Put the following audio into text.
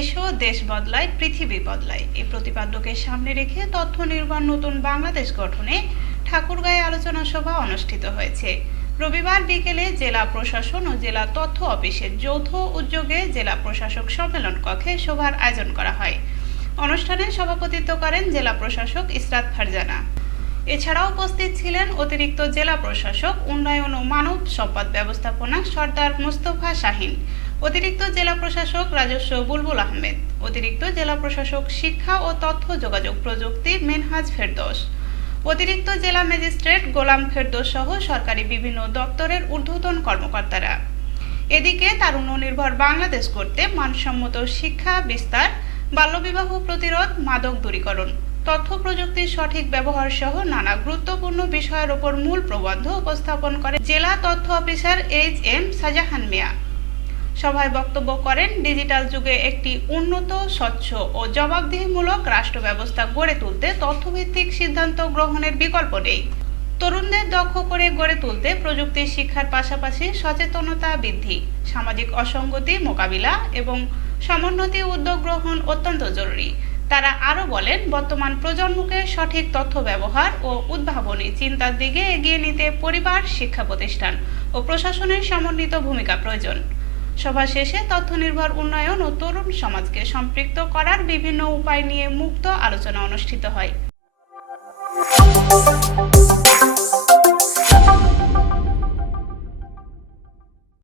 এসো, দেশ বদলায়, পৃথিবী বদলায়। এই প্রতিপাদ্যকে সামনে রেখে তথ্য নির্ভর নতুন বাংলাদেশ গঠনে ঠাকুরগাঁয়ে আলোচনা সভা অনুষ্ঠিত হয়েছে। রবিবার বিকেলে জেলা প্রশাসন ও জেলা তথ্য অফিসের যৌথ উদ্যোগে জেলা প্রশাসক সম্মেলন কক্ষে সভার আয়োজন করা হয়। অনুষ্ঠানে সভাপতিত্ব করেন জেলা প্রশাসক ইসরাত ফারজানা। এছাড়াও উপস্থিত ছিলেন অতিরিক্ত জেলা প্রশাসক, উন্নয়ন ও মানব সম্পদ ব্যবস্থাপনা সর্দার মোস্তফা শাহিন, অতিরিক্ত জেলা প্রশাসক রাজস্ব বুলবুল আহমেদ, অতিরিক্ত জেলা প্রশাসক শিক্ষা ও তথ্য যোগাযোগ প্রযুক্তি মেনহাজ ফেরদোস, অতিরিক্ত জেলা ম্যাজিস্ট্রেট গোলাম ফেরদোস সহ সরকারি বিভিন্ন দপ্তরের ঊর্ধ্বতন কর্মকর্তারা। এদিকে তারুণ্য নির্ভর বাংলাদেশ করতে মানসম্মত শিক্ষা বিস্তার, বাল্যবিবাহ প্রতিরোধ, মাদক দূরীকরণ তথ্য প্রযুক্তির সঠিক ব্যবহার সহ নানা গুরুত্বপূর্ণ বিষয়ের ওপর মূল প্রবন্ধ উপস্থাপন করে জেলা তথ্য officer H M Shahjahan Miah. সভায় বক্তব্য করেন, ডিজিটাল যুগে একটি উন্নত, স্বচ্ছ ও জবাবদিহিমূলক রাষ্ট্র ব্যবস্থা গড়ে তুলতে তথ্যভিত্তিক সিদ্ধান্ত গ্রহণের বিকল্প নেই। তরুণদের দক্ষ করে গড়ে তুলতে প্রযুক্তির শিক্ষার পাশাপাশি সচেতনতা বৃদ্ধি, সামাজিক অসঙ্গতি মোকাবিলা এবং সমুন্নতি উদ্যোগ গ্রহণ অত্যন্ত জরুরি। তারা আরও বলেন, বর্তমান প্রজন্মকে সঠিক তথ্য ব্যবহার ও উদ্ভাবনী চিন্তার দিকে এগিয়ে নিতে পরিবার, শিক্ষা প্রতিষ্ঠান ও প্রশাসনের সমন্বিত ভূমিকা প্রয়োজন। সভা শেষে তথ্য নির্ভর উন্নয়ন ও তরুণ সমাজকে সম্পৃক্ত করার বিভিন্ন উপায় নিয়ে মুক্ত আলোচনা অনুষ্ঠিত হয়।